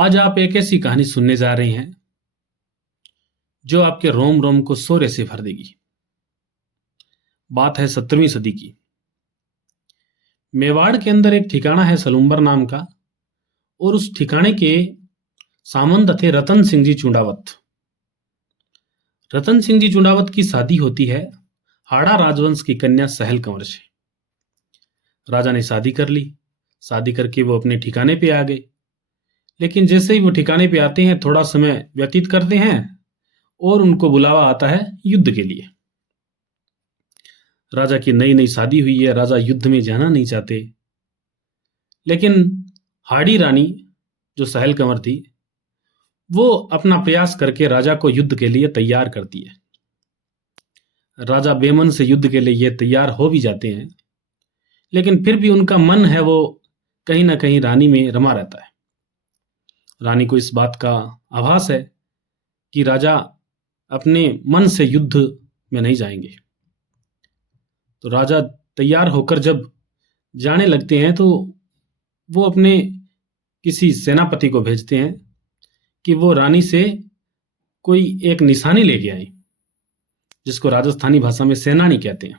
आज आप एक ऐसी कहानी सुनने जा रहे हैं जो आपके रोम रोम को शौर्य से भर देगी। बात है 17वीं सदी की। मेवाड़ के अंदर एक ठिकाना है सलूम्बर नाम का, और उस ठिकाने के सामंत थे रतन सिंह जी चुंडावत। रतन सिंह जी चुंडावत की शादी होती है हाड़ा राजवंश की कन्या सहल कंवर से। राजा ने शादी कर ली। शादी करके वो अपने ठिकाने पे आ गए। लेकिन जैसे ही वो ठिकाने पे आते हैं, थोड़ा समय व्यतीत करते हैं और उनको बुलावा आता है युद्ध के लिए। राजा की नई नई शादी हुई है, राजा युद्ध में जाना नहीं चाहते। लेकिन हाड़ी रानी जो सहल कंवर थी, वो अपना प्रयास करके राजा को युद्ध के लिए तैयार करती है। राजा बेमन से युद्ध के लिए ये तैयार हो भी जाते हैं, लेकिन फिर भी उनका मन है वो कहीं ना कहीं रानी में रमा रहता है। रानी को इस बात का आभास है कि राजा अपने मन से युद्ध में नहीं जाएंगे। तो राजा तैयार होकर जब जाने लगते हैं तो वो अपने किसी सेनापति को भेजते हैं कि वो रानी से कोई एक निशानी लेके आए, जिसको राजस्थानी भाषा में सेनानी कहते हैं।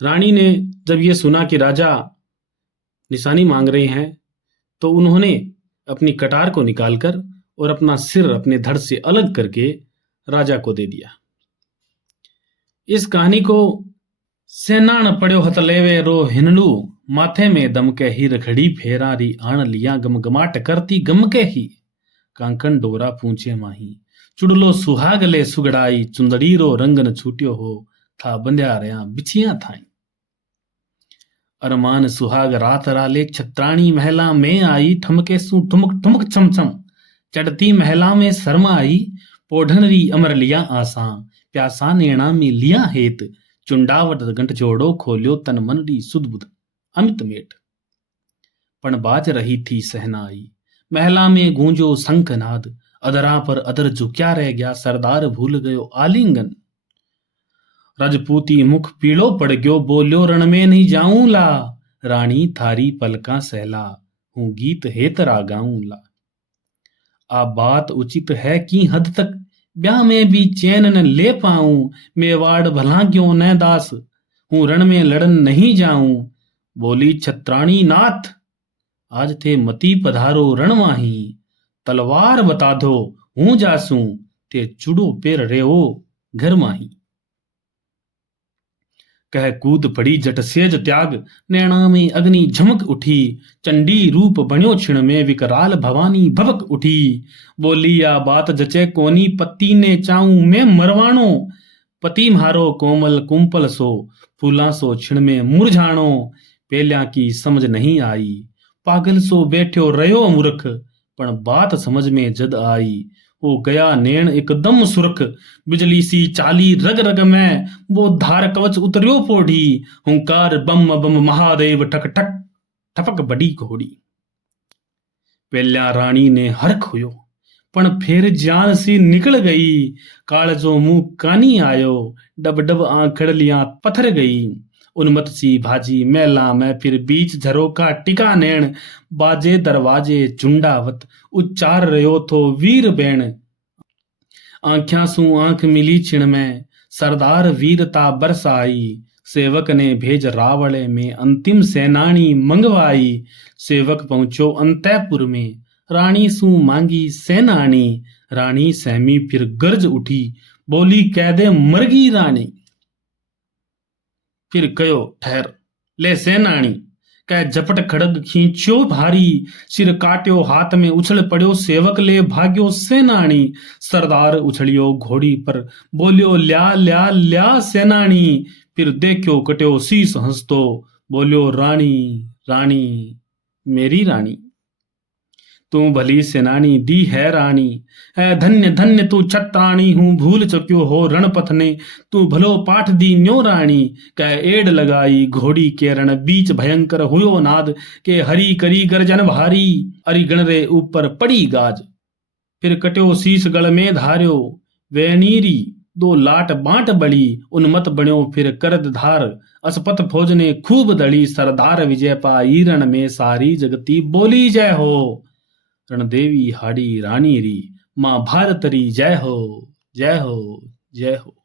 रानी ने जब ये सुना कि राजा निशानी मांग रहे हैं, तो उन्होंने अपनी कटार को निकालकर और अपना सिर अपने धड़ से अलग करके राजा को दे दिया। इस कहानी को सेनान पड़ो हत लेवे रो हिनलू, माथे में दम के ही रखड़ी फेरारी आण लिया गमगमाट करती गम के ही, कांकन डोरा पूछे माही चुड़लो सुहागले सुगड़ाई, चुंदड़ी रो रंगन छूट्यो हो था बंध्या रया बिछिया थाई। अरमान सुहाग रात राले छत्राणी महला में आई, ठमके सु ठुमक ठुमक चमचम चढ़ती महला में शर्मा आई, पोढ़नरी अमर लिया आसा प्यासा नेणा में लिया हेत, चुंडावट गंठ जोड़ो खोल्यो तन मनरी सुध बुध अमित मेट। पण बाज रही थी सहनाई महला में गूंजो शंखनाद, अदरा पर अदर झुक्या रह गया सरदार भूल गयो आलिंगन। रजपूती मुख पीड़ो पड़ गयो बोल्यो रण में नहीं जाऊं ला, रानी थारी पलका सहला हूं गीत हेतरा गाऊं ला। आ बात उचित है कि हद तक ब्याह में भी चैन न ले पाऊं, मेवाड़ भला क्यों न दास हूं रण में लड़न नहीं जाऊं। बोली छत्राणी नाथ आज थे मती पधारो रणवाही, तलवार बता दो हूं जासूं ते चुड़ो पेर रे ओ घर माही। कह कूद पड़ी जट सेज त्याग, नैना में अग्नि झमक उठी, चंडी रूप बण्यो छिण में विकराल भवानी भवक उठी। बोली आ बात जचे कोनी पति ने चाऊं मैं मरवाणो, पति म्हारो कोमल कुंपल सो फूला सो छिण में मुरझाणो। पेल्या की समझ नहीं आई पागल सो बैठ्यो रयो मूर्ख, पण बात समझ में जद आई हो गया नैण एकदम सुरख। बिजली सी चाली रग रग में वो धार कवच उतर्यो पोढ़ी, हुंकार बम बम महादेव ठक ठक ठपक बड़ी घोड़ी। पेल्या रानी ने हरख हुयो पण फिर जान सी निकल गई, काल जो मुंह कानी आयो डब डब आंखड़लियां पथर गई। उन्मत सी भाजी मैला में फिर बीच झरोका टिका नैण, बाजे दरवाजे चुंडावत उच्चार रयो थो वीर बैण। आंख्या सु आंख मिली छिण में सरदार वीरता बरसाई, सेवक ने भेज रावले में अंतिम सेनानी मंगवाई। सेवक पहुंचो अंतःपुर में रानी सु मांगी सेनानी, रानी सहमी फिर गर्ज उठी बोली कह दे मरगी रानी। फिर कयो ठहर ले सेनानी, कह झपट खड़ग खींच्यो भारी, सिर काट्यो हाथ में उछल पड़ो सेवक ले भाग्यो सेनानी। सरदार उछलियो घोड़ी पर बोलियो ल्या ल्या ल्या सेनानी, फिर देखो कट्यो शीस हंसतो बोलियो रानी रानी मेरी रानी। तू भली सेनानी दी है रानी, है धन्य धन्य तू छत्राणी हूं भूल चुक्यो हो रणपथ ने, तू भलो पाठ दी न्यो रानी। कह एड़ लगाई घोड़ी के रण बीच भयंकर हुयो नाद, के हरी करी गर्जन भारी अरिगण रे ऊपर पड़ी गाज। फिर कट्यो शीस गल में धार्यो वेणीरी दो लाट बांट बड़ी, उन्मत बण्यो फिर करद धार असपत फौज ने खूब दड़ी, सरदार विजय पाई, रण में सारी जगती बोली जय हो। रणदेवी हाड़ी रानी री, माँ भारत री जय हो, जय हो, जय हो।